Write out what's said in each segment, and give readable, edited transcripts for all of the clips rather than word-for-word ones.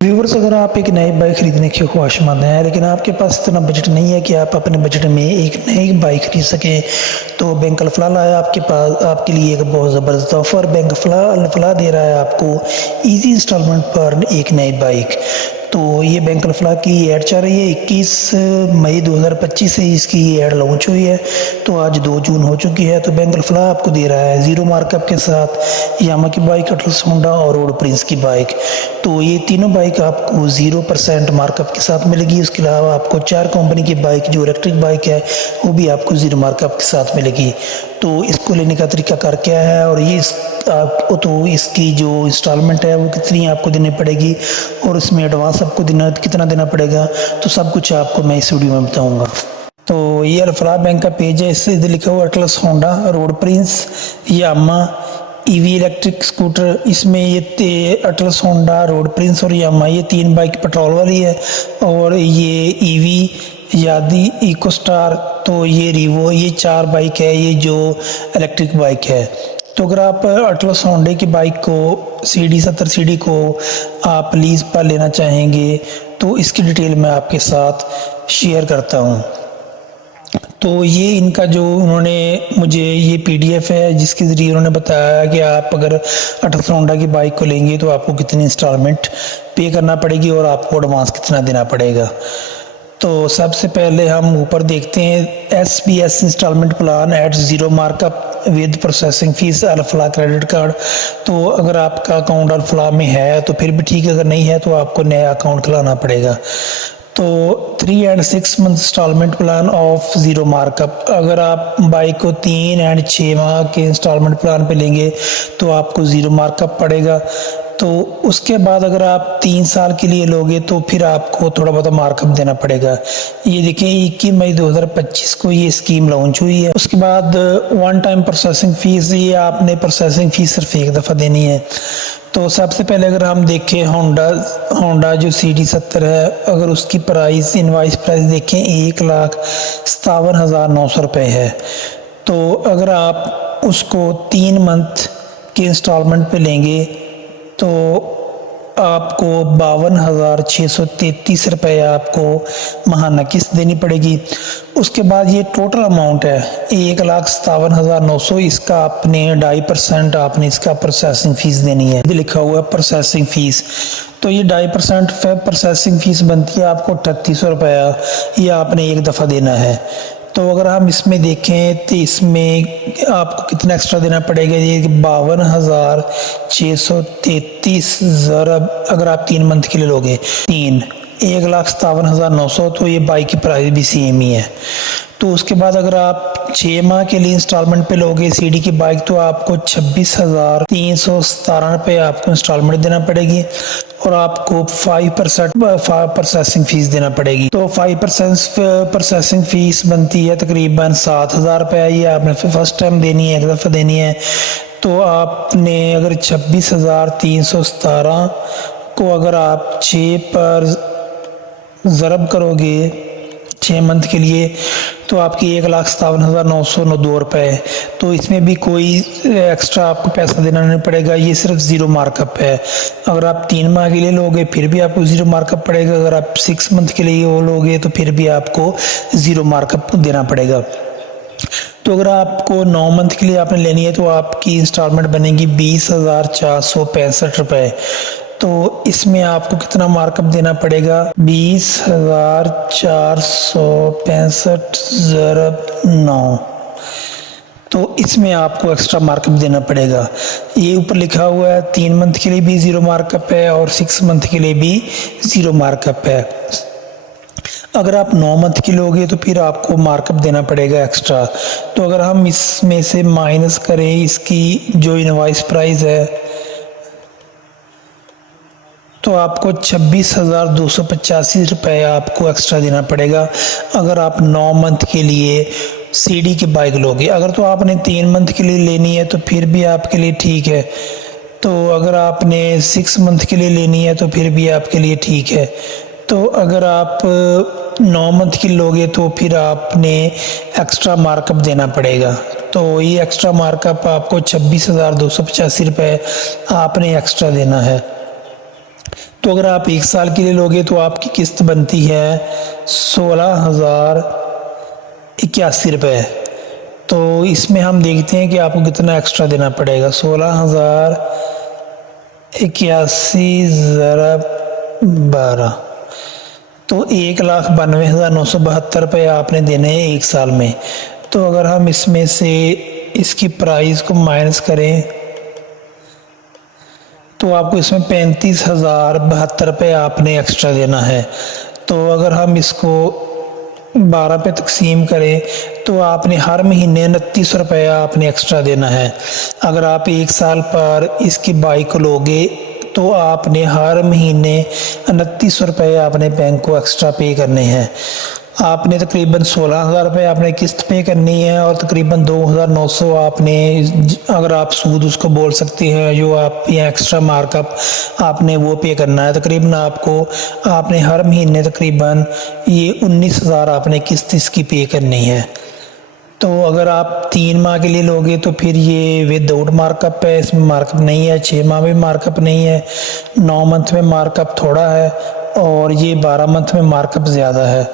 Viewers, अगर आप एक नई बाइक खरीदने के ख्वाहिशमंद हैं लेकिन आपके पास इतना बजट नहीं है कि आप अपने बजट में एक नई बाइक खरीद सकें, तो बैंक अल फलाह लाया आपके पास आपके लिए एक बहुत ज़बरदस्त ऑफ़र। बैंक अल फलाह दे रहा है आपको इजी इंस्टॉलमेंट पर एक नई बाइक। तो ये बैंक अल फलाह की ऐड चल रही है। 21 मई 2025 से इसकी ऐड लॉन्च हुई है, तो आज 2 जून हो चुकी है। तो बैंक अल फलाह आपको दे रहा है ज़ीरो मार्कअप के साथ यामा की बाइक, अटलस होंडा और रोड प्रिंस की बाइक। तो ये तीनों बाइक आपको 0% मार्कअप के साथ मिलेगी। उसके अलावा आपको 4 कंपनी की बाइक जो इलेक्ट्रिक बाइक है वो भी आपको 0 मार्कअप के साथ मिलेगी। तो इसको लेने का तरीकाकार क्या है और ये आपको तो इसकी जो इंस्टॉलमेंट है वो कितनी आपको देनी पड़ेगी और उसमें एडवांस आपको कितना देना पड़ेगा, तो सब कुछ आपको मैं इस वीडियो में बताऊँगा। तो ये अल फलाह बैंक का पेज है, इससे लिखा हुआ अटलस होंडा, रोड प्रिंस, यामा, ईवी इलेक्ट्रिक स्कूटर। इसमें ये अटलस होंडा, रोड प्रिंस और यामा ये 3 बाइक पेट्रोल वाली है, और ये ईवी, यादी, इको स्टार, तो ये रिवो, ये 4 बाइक है ये जो इलेक्ट्रिक बाइक है। तो अगर आप अटलस होंडे की बाइक को CD70 CD को आप लीज पर लेना चाहेंगे तो इसकी डिटेल मैं आपके साथ शेयर करता हूँ। तो ये इनका जो उन्होंने मुझे ये PDF है जिसके ज़रिए उन्होंने बताया कि आप अगर अटलस होंडा की बाइक को लेंगे तो आपको कितनी इंस्टॉलमेंट पे करना पड़ेगी और आपको एडवांस कितना देना पड़ेगा। तो सबसे पहले हम ऊपर देखते हैं SBS instalment plan at 0 markup with processing fee Al Falah credit card. तो अगर आपका अकाउंट अल फलाह में है तो फिर भी ठीक है, अगर नहीं है तो आपको नया अकाउंट खुलाना पड़ेगा। तो 3 और 6 month instalment plan of 0 markup. अगर आप बाइक को 3 और 6 माह के इंस्टॉलमेंट प्लान पे लेंगे तो आपको 0 मार्कअप पड़ेगा। तो उसके बाद अगर आप 3 साल के लिए लोगे तो फिर आपको थोड़ा बहुत मार्कअप देना पड़ेगा। ये देखिए 21 मई 2025 को ये स्कीम लॉन्च हुई है। उसके बाद 1 टाइम प्रोसेसिंग फ़ीस, ये आपने प्रोसेसिंग फ़ीस सिर्फ एक दफ़ा देनी है। तो सबसे पहले अगर हम देखें होंडा जो CD70 है, अगर उसकी प्राइस इनवाइस प्राइस देखें 1,57,900 रुपये है। तो अगर आप उसको 3 मंथ के इंस्टॉलमेंट पे लेंगे तो आपको 52,633 रुपये आपको माहाना किस्त देनी पड़ेगी। उसके बाद ये टोटल अमाउंट है 1,57,900, इसका आपने 2.5% आपने इसका प्रोसेसिंग फ़ीस देनी है। ये लिखा हुआ है प्रोसेसिंग फ़ीस। तो ये 2.5% प्रोसेसिंग फ़ीस बनती है आपको 3,800 रुपया, ये आपने एक दफ़ा देना है। तो अगर हम इसमें देखें तो इसमें आपको कितना एक्स्ट्रा देना पड़ेगा, ये 52,633 ज़रब अगर आप 3 मंथ के लिए लोगे 1,57,900, तो ये बाइक की प्राइस भी सेम ही है। तो उसके बाद अगर आप 6 माह के लिए इंस्टॉलमेंट पे लोगे CD की बाइक तो आपको 26,317 रुपये आपको इंस्टॉलमेंट देना पड़ेगी और आपको 5% प्रोसेसिंग फ़ीस देना पड़ेगी। तो 5% प्रोसेसिंग फ़ीस बनती है तकरीबन 7,000 रुपये। ये आपने फर्स्ट टाइम देनी है, एक दफ़ा देनी है। तो आपने अगर 26,317 को अगर आप 6 पर ज़रब करोगे 6 मंथ के लिए तो आपकी 1,57,902 रुपये। तो इसमें भी कोई एक्स्ट्रा आपको पैसा देना नहीं पड़ेगा, ये सिर्फ 0 मार्कअप है। अगर आप 3 माह के लिए लोगे फिर भी आपको 0 मार्कअप पड़ेगा, अगर आप 6 मंथ के लिए वो लोगे तो फिर भी आपको 0 मार्कअप देना पड़ेगा। तो अगर आपको 9 मंथ के लिए आपने लेनी है तो आपकी इंस्टॉलमेंट बनेगी 20,465 रुपये। तो इसमें आपको कितना मार्कअप देना पड़ेगा, 20,465 ज़रब 9, तो इसमें आपको एक्स्ट्रा मार्कअप देना पड़ेगा। ये ऊपर लिखा हुआ है 3 मंथ के लिए भी 0 मार्कअप है और 6 मंथ के लिए भी 0 मार्कअप है। अगर आप 9 मंथ की लोगे तो फिर आपको मार्कअप देना पड़ेगा एक्स्ट्रा। तो अगर हम इसमें से माइनस करें इसकी जो इनवाइस प्राइस है तो आपको 26,285 रुपये आपको एक्स्ट्रा देना पड़ेगा अगर आप 9 मंथ के लिए CD की बाइक लोगे। अगर तो आपने 3 मंथ के लिए लेनी है तो फिर भी आपके लिए ठीक है। तो अगर आपने 6 मंथ के लिए लेनी है तो फिर भी आपके लिए ठीक है। तो अगर आप 9 मंथ की लोगे तो फिर आपने एक्स्ट्रा मार्कअप देना पड़ेगा। तो ये एक्स्ट्रा मार्कअप आपको 26,285 रुपये आपने एक्स्ट्रा देना है। तो अगर आप 1 साल के लिए लोगे तो आपकी किस्त बनती है 16,081 रुपये। तो इसमें हम देखते हैं कि आपको कितना एक्स्ट्रा देना पड़ेगा। 16,081 ज़रब 12, तो 1,92,972 रुपये आपने देने हैं 1 साल में। तो अगर हम इसमें से इसकी प्राइस को माइनस करें तो आपको इसमें 35,072 रुपये आपने एक्स्ट्रा देना है। तो अगर हम इसको 12 पे तकसीम करें तो आपने हर महीने 29 रुपया आपने एक्स्ट्रा देना है। अगर आप 1 साल पर इसकी बाइक लोगे तो आपने हर महीने 29 रुपये आपने बैंक को एक्स्ट्रा पे करने हैं। आपने तकरीबन 16,000 रुपये आपने किस्त पे करनी है और तकरीबन 2,900 आपने, अगर आप सूद उसको बोल सकते हैं, जो आप या एक्स्ट्रा मार्कअप आपने वो पे करना है। तकरीबन आपने हर महीने तकरीबन ये 19,000 आपने किस्त इसकी पे करनी है। तो अगर आप 3 माह के लिए लोगे तो फिर ये विदाउट मार्कअप है, इसमें मार्कअप नहीं है। 6 माह में मार्कअप नहीं है, 9 मंथ में मार्कअप थोड़ा है और ये 12 मंथ में मार्कअप ज़्यादा है।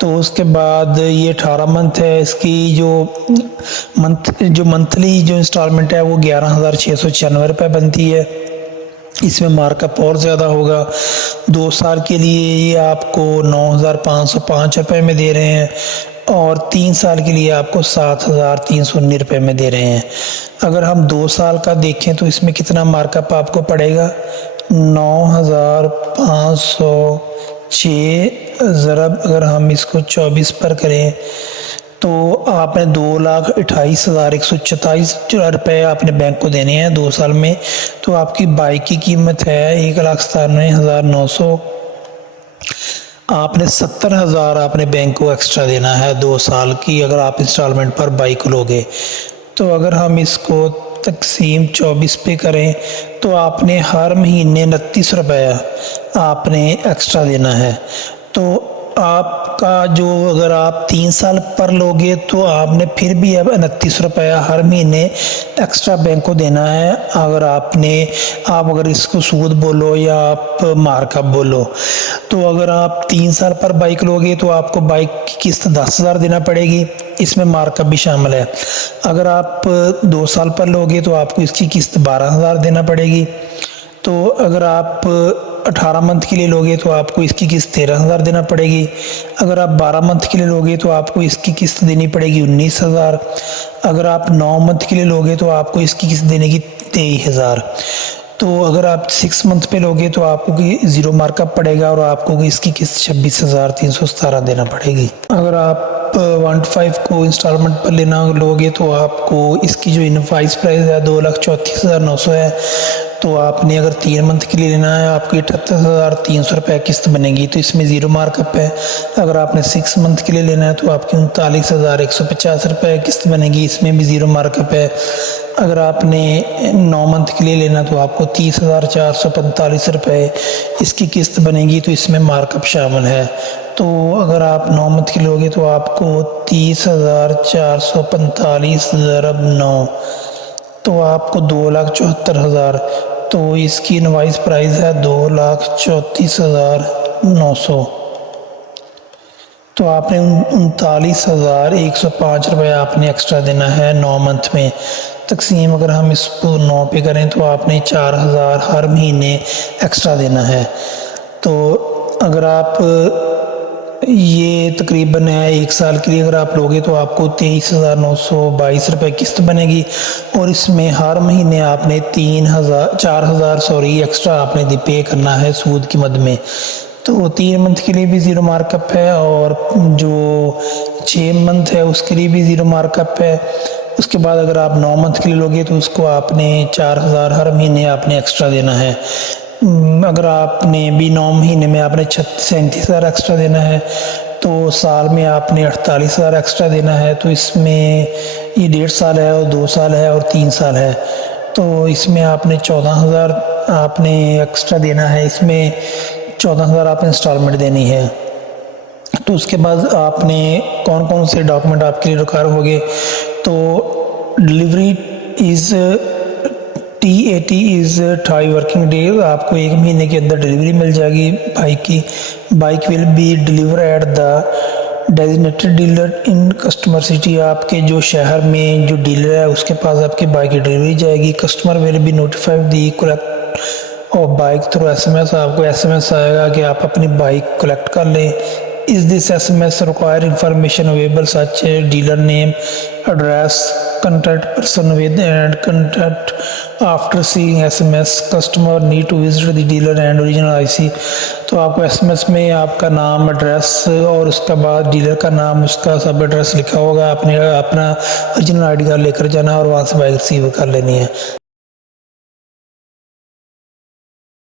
तो उसके बाद ये 18 मंथ है, इसकी जो मंथली जो इंस्टॉलमेंट है वो 11,696 रुपये बनती है। इसमें मार्कअप और ज़्यादा होगा। 2 साल के लिए ये आपको 9,505 रुपये में दे रहे हैं और 3 साल के लिए आपको 7,319 रुपये में दे रहे हैं। अगर हम 2 साल का देखें तो इसमें कितना मार्कअप आपको पड़ेगा, 9,506 ज़रब अगर हम इसको 24 पर करें तो आपने 2,28,144 रुपये आपने बैंक को देने हैं 2 साल में। तो आपकी बाइक की कीमत है 1,97,900। आपने 70,000 आपने बैंक को एक्स्ट्रा देना है 2 साल की, अगर आप इंस्टॉलमेंट पर बाइक लोगे। तो अगर हम इसको तकसीम 24 पे करें तो आपने हर महीने 29 रुपया आपने एक्स्ट्रा देना है। तो आपका जो, अगर आप 3 साल पर लोगे तो आपने फिर भी अब 29 रुपया हर महीने एक्स्ट्रा बैंक को देना है। अगर इसको सूद बोलो या आप मार्कअप बोलो। तो अगर आप 3 साल पर बाइक लोगे तो आपको बाइक की किस्त 10,000 देना पड़ेगी, इसमें मार्कअप भी शामिल है। अगर आप 2 साल पर लोगे तो आपको इसकी किस्त 12,000 देना पड़ेगी। तो अगर आप 18 मंथ के लिए लोगे तो आपको इसकी किस्त 13,000 देना पड़ेगी। अगर आप 12 मंथ के लिए लोगे तो आपको इसकी किस्त देनी पड़ेगी 19,000। अगर आप 9 मंथ के लिए लोगे तो आपको इसकी किस्त देने की 23,000। तो अगर आप 6 मंथ पे लोगे तो आपको 0 मार्कअप पड़ेगा और आपको इसकी किस्त 26,317 देना पड़ेगी। अगर आप 1.5 को इंस्टॉलमेंट पर लेना लोगे तो आपको इसकी जो इनवाइस प्राइस है 2,34,900 है। तो आपने अगर 3 मंथ के लिए लेना है आपकी 78,300 रुपये किस्त बनेगी, तो इसमें 0 मार्कअप है। अगर आपने 6 मंथ के लिए लेना है तो आपकी 39,150 रुपये किस्त बनेगी, इसमें भी 0 मार्कअप है। अगर आपने 9 मंथ के लिए लेना तो आपको 30,445 रुपये इसकी किस्त बनेगी, तो इसमें मार्कअप शामिल है। तो अगर आप 9 मंथ के लोगे तो आपको 30,445 ज़रब 9, तो आपको 2,74,000। तो इसकी इनवाइस प्राइस है 2,34,900। तो आपने 39,105 रुपये आपने एक्स्ट्रा देना है 9 मंथ में। तकसीम अगर हम इसको 9 पे करें तो आपने 4,000 हर महीने एक्स्ट्रा देना है। तो अगर आप ये तकरीबन है 1 साल के लिए अगर आप लोगे तो आपको 23,922 रुपये किस्त बनेगी और इसमें हर महीने आपने 4,000 एक्स्ट्रा आपने पे करना है सूद की मद में। तो 3 मंथ के लिए भी 0 मार्कअप है और जो 6 मंथ है उसके लिए भी 0 मार्कअप है। उसके बाद अगर आप 9 मंथ के लिए लोगे तो उसको आपने 4,000 हर महीने आपने एक्स्ट्रा देना है। अगर आपने भी 9 महीने में आपने 37,000 एक्स्ट्रा देना है तो साल में आपने 48,000 एक्स्ट्रा देना है। तो इसमें ये 1.5 साल है और 2 साल है और 3 साल है, तो इसमें आपने 14,000 आपने एक्स्ट्रा देना है। इसमें 14,000 आपने इंस्टॉलमेंट देनी है। तो उसके बाद आपने कौन कौन से डॉक्यूमेंट आपके लिए रिक्वायर होंगे, तो delivery is T80 is 28 working days, आपको 1 महीने के अंदर डिलीवरी मिल जाएगी बाइक की। Bike will be deliver at the designated dealer in customer city, आपके जो शहर में जो डीलर है उसके पास आपकी बाइक की डिलीवरी जाएगी। Customer will be notified the collect और बाइक थ्रू SMS, आपको SMS आएगा कि आप अपनी बाइक कलेक्ट कर लें। इस this SMS require information available such dealer name, address, contact person with and contact after seeing SMS, customer need to visit the dealer and original IC। तो आपको SMS में आपका नाम, एड्रेस और उसके बाद डीलर का नाम, उसका सब एड्रेस लिखा होगा, अपना ओरिजिनल ID कार्ड लेकर जाना और वहाँ से बाइक रिसीव कर लेनी है।